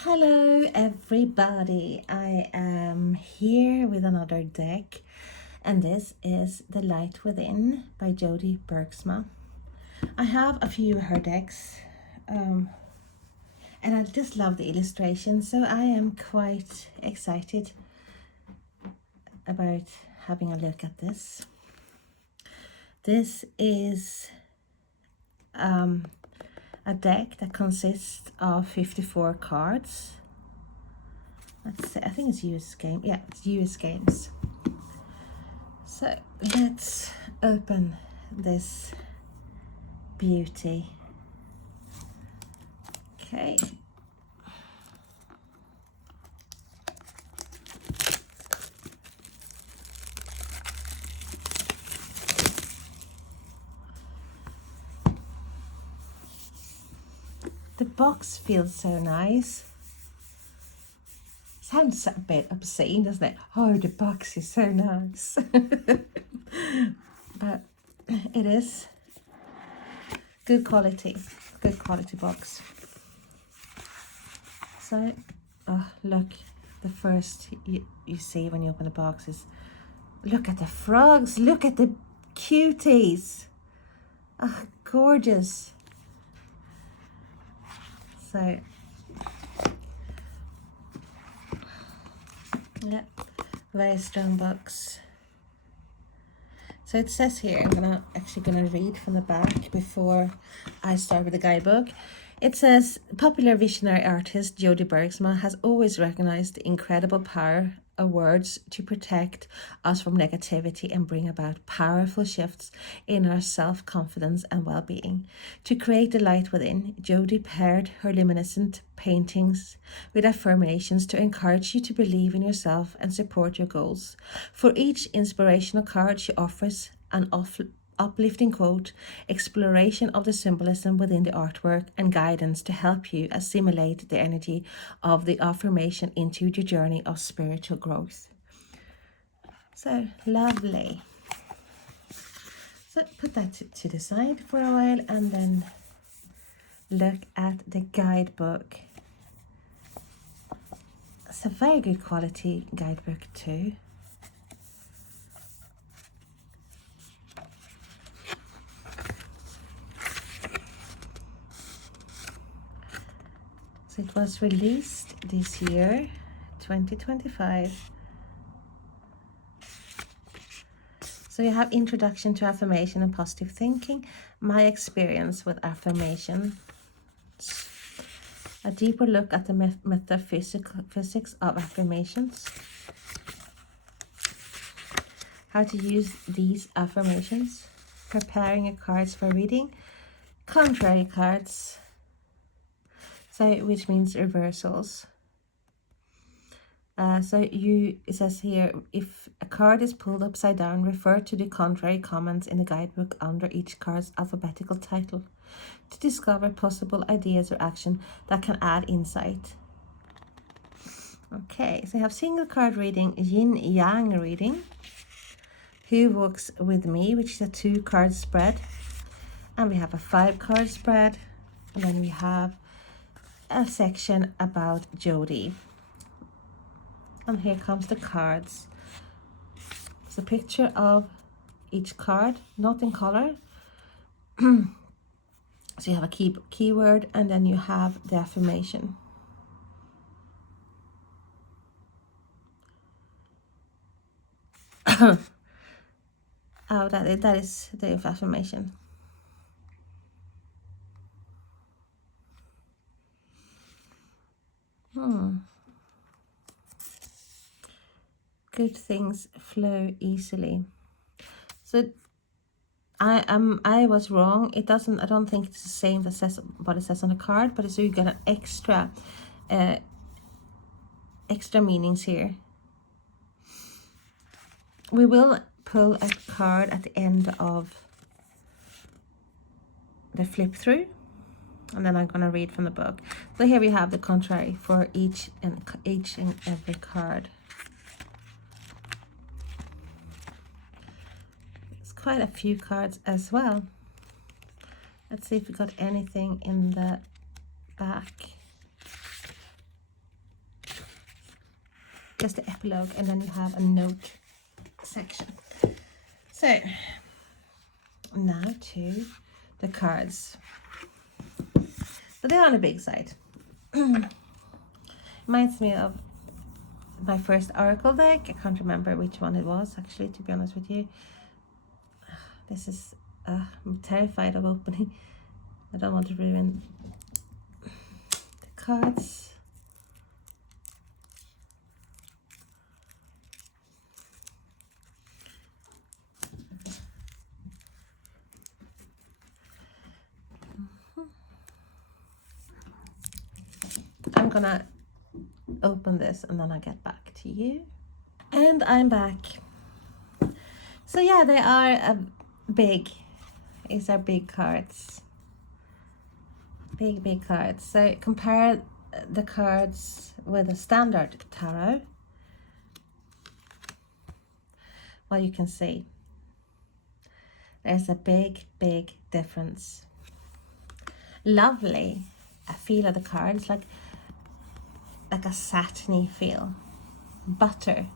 Hello everybody, I am here with another deck and this is The Light Within by Jody Bergsma. I have a few of her decks and I just love the illustrations, so I am quite excited about having a look at this. This is a deck that consists of 54 cards. Let's see, I think it's U.S Games. Yeah, it's U.S Games. So let's open this beauty. Okay. The box feels so nice. Sounds a bit obscene, doesn't it? Oh, the box is so nice. But it is good quality box. So, oh, look, the first you see when you open the box is, look at the frogs, look at the cuties. Oh, gorgeous. So, yeah, very strong box. So it says here, I'm actually gonna read from the back before I start with the guidebook. It says, popular visionary artist Jody Bergsma has always recognized the incredible power of words to protect us from negativity and bring about powerful shifts in our self-confidence and well-being. To create the light within, Jody paired her luminescent paintings with affirmations to encourage you to believe in yourself and support your goals. For each inspirational card, she offers an uplifting quote, exploration of the symbolism within the artwork, and guidance to help you assimilate the energy of the affirmation into your journey of spiritual growth. So lovely. So put that to the side for a while and then look at the guidebook. It's a very good quality guidebook too. So it was released this year, 2025. So you have introduction to affirmation and positive thinking, my experience with affirmation, a deeper look at the metaphysics of affirmations, how to use these affirmations, preparing your cards for reading, contrary cards, so which means reversals. It says here, if a card is pulled upside down, refer to the contrary comments in the guidebook under each card's alphabetical title to discover possible ideas or action that can add insight. Okay, so you have single card reading, yin yang reading, who walks with me, which is a 2-card spread, and we have a 5-card spread, and then we have a section about Jody. And here comes the cards. It's a picture of each card, not in color. So you have a keyword and then you have the affirmation. Oh, that is the affirmation. Good things flow easily. So I was wrong. I don't think it's the same that says what it says on the card, but so you get an extra meanings here. We will pull a card at the end of the flip through, and then I'm going to read from the book. So here we have the contrary for each and every card. It's quite a few cards as well. Let's see if we got anything in the back. just the epilogue, and then you have a note section. So now to the cards. So they're on the big side. Reminds me of my first oracle deck. I can't remember which one it was, actually, to be honest with you. This is I'm terrified of opening. I don't want to ruin the cards. I'm gonna open this and then I'll get back to you. And I'm back. So yeah, they are big. These are big cards. Big cards. So compare the cards with a standard tarot. Well, you can see there's a big difference. Lovely. I feel of the cards like a satiny feel, buttery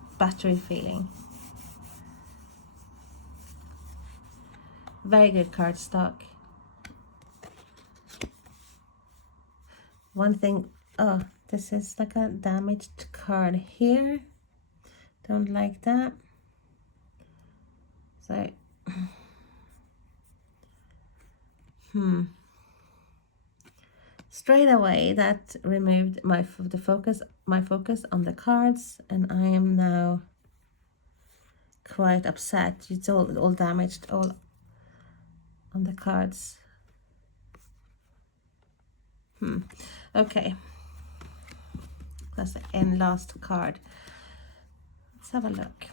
feeling. Very good cardstock. One thing, oh, this is like a damaged card here. Don't like that. So, straight away that removed my focus on the cards, and I am now quite upset. It's all damaged, all on the cards. Okay, that's the end last card. Let's have a look.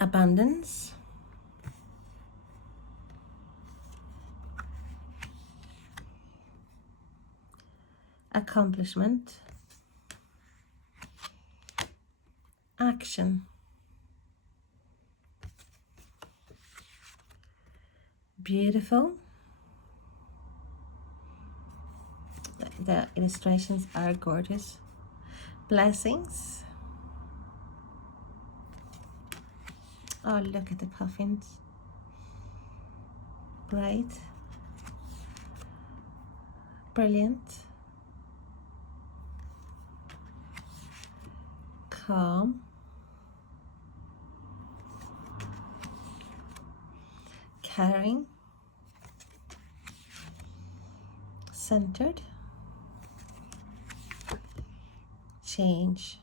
Abundance, accomplishment, action, beautiful. The illustrations are gorgeous. Blessings. Oh, look at the puffins. Bright. Brilliant. Calm. Caring. Centered. Change.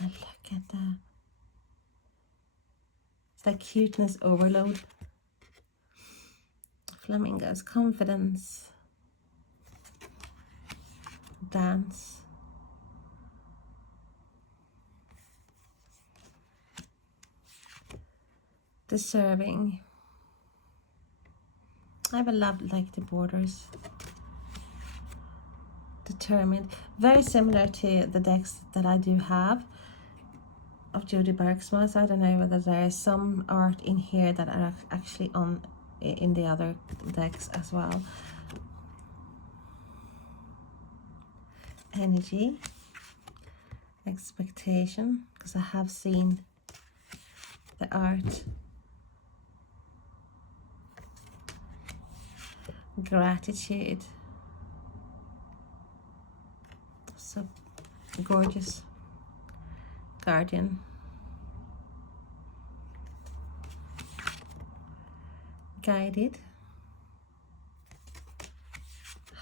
And look at that. It's like cuteness overload. Flamingos. Confidence. Dance. Deserving. I have a love like the borders. Determined. Very similar to the decks that I do have of Jody Bergsma. So I don't know whether there is some art in here that are actually on in the other decks as well. Energy. Expectation, because I have seen the art. Gratitude. So gorgeous. Guardian. Guided.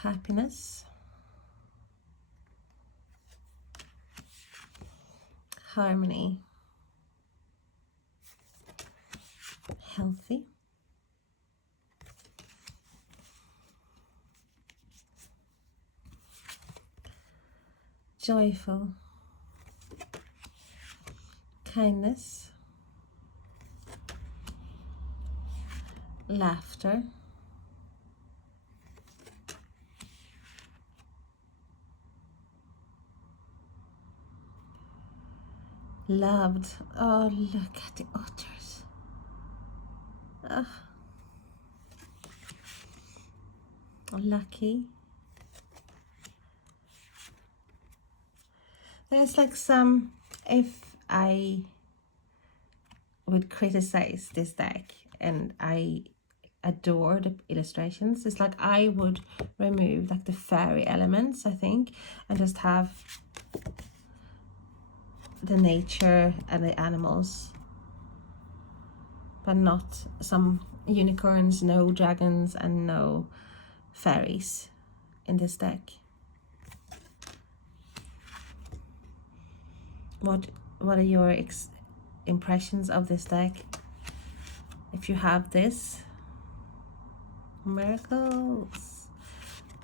Happiness. Harmony. Healthy. Joyful. Kindness. Laughter. Loved. Oh, look at the otters. Lucky. There's like some, if I would criticize this deck, and I adore the illustrations, it's like I would remove like the fairy elements, I think, and just have the nature and the animals, but not some unicorns, no dragons, and no fairies in this deck. What are your impressions of this deck? If you have this, miracles,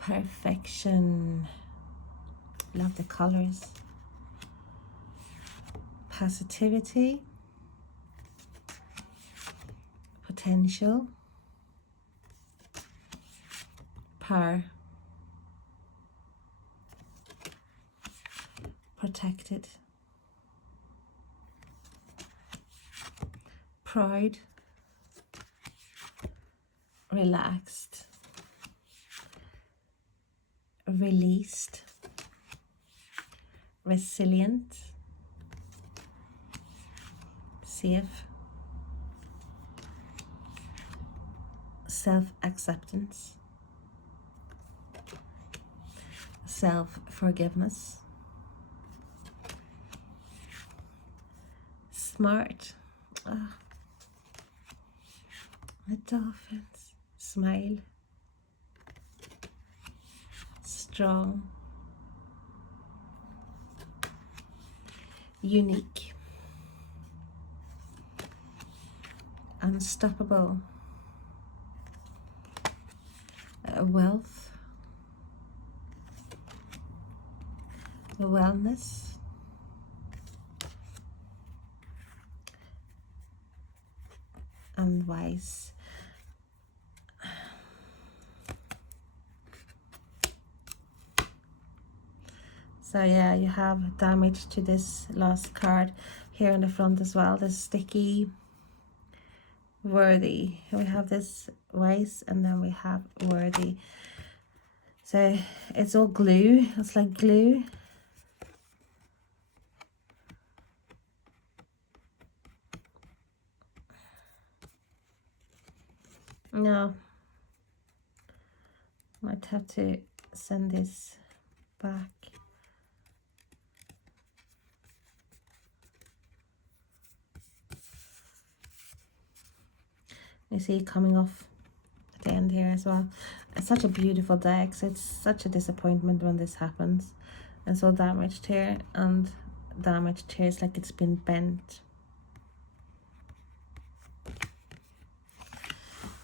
perfection, love the colors, positivity, potential, power, protected, pride, relaxed, released, resilient, safe, self-acceptance, self-forgiveness, smart, the dolphins, smile, strong, unique, unstoppable, wealth, wellness, and wise. So yeah, you have damage to this last card here in the front as well. The sticky, worthy. We have this wise, and then we have worthy. So it's all glue. It's like glue. No, might have to send this back. You see it coming off at the end here as well. It's such a beautiful deck, so it's such a disappointment when this happens. And so damaged here, and damaged here. It's like it's been bent.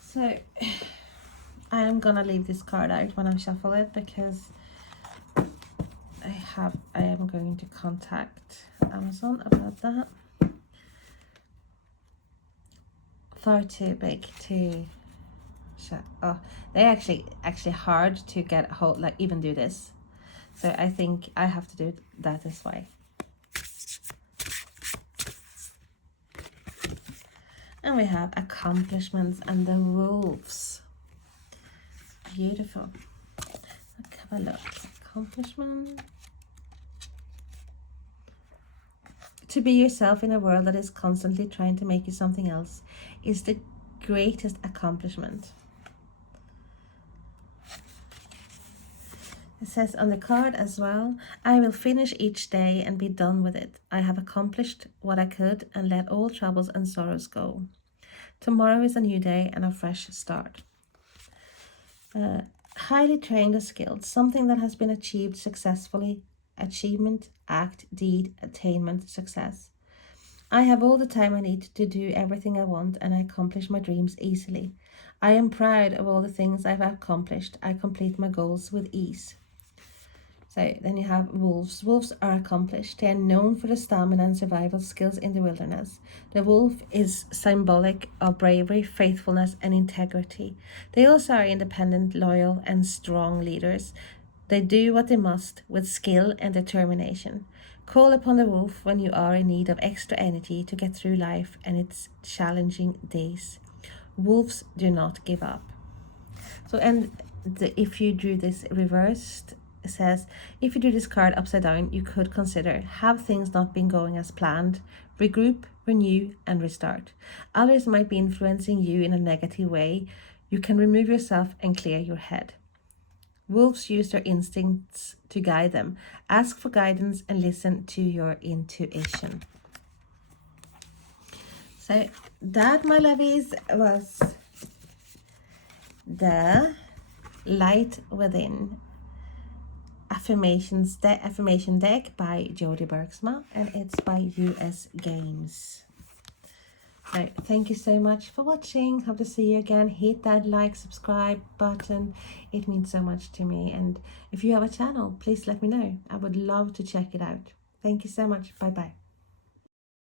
So I am gonna leave this card out when I shuffle it, because I am going to contact Amazon about that. Far too big to oh, they're actually hard to get hold, like even do this. So I think I have to do that this way. And we have accomplishments and the wolves. Beautiful. Let's have a look. Accomplishment. To be yourself in a world that is constantly trying to make you something else is the greatest accomplishment. It says on the card as well, I will finish each day and be done with it. I have accomplished what I could and let all troubles and sorrows go. Tomorrow is a new day and a fresh start. Highly trained or skilled, something that has been achieved successfully. Achievement, act, deed, attainment, success. I have all the time I need to do everything I want, and I accomplish my dreams easily. I am proud of all the things I've accomplished. I complete my goals with ease. So then you have wolves. Wolves are accomplished. They are known for the stamina and survival skills in the wilderness. The wolf is symbolic of bravery, faithfulness, and integrity. They also are independent, loyal, and strong leaders. They do what they must with skill and determination. Call upon the wolf when you are in need of extra energy to get through life and its challenging days. Wolves do not give up. So, and if you drew this reversed, says, if you do this card upside down, you could consider, have things not been going as planned, regroup, renew, and restart. Others might be influencing you in a negative way. You can remove yourself and clear your head. Wolves use their instincts to guide them. Ask for guidance and listen to your intuition. So that, my lovies, was the Light Within affirmation deck by Jody Bergsma, and it's by U.S Games. So thank you so much for watching. Hope to see you again. Hit that like, subscribe button. It means so much to me. And if you have a channel, please let me know. I would love to check it out. Thank you so much. Bye bye.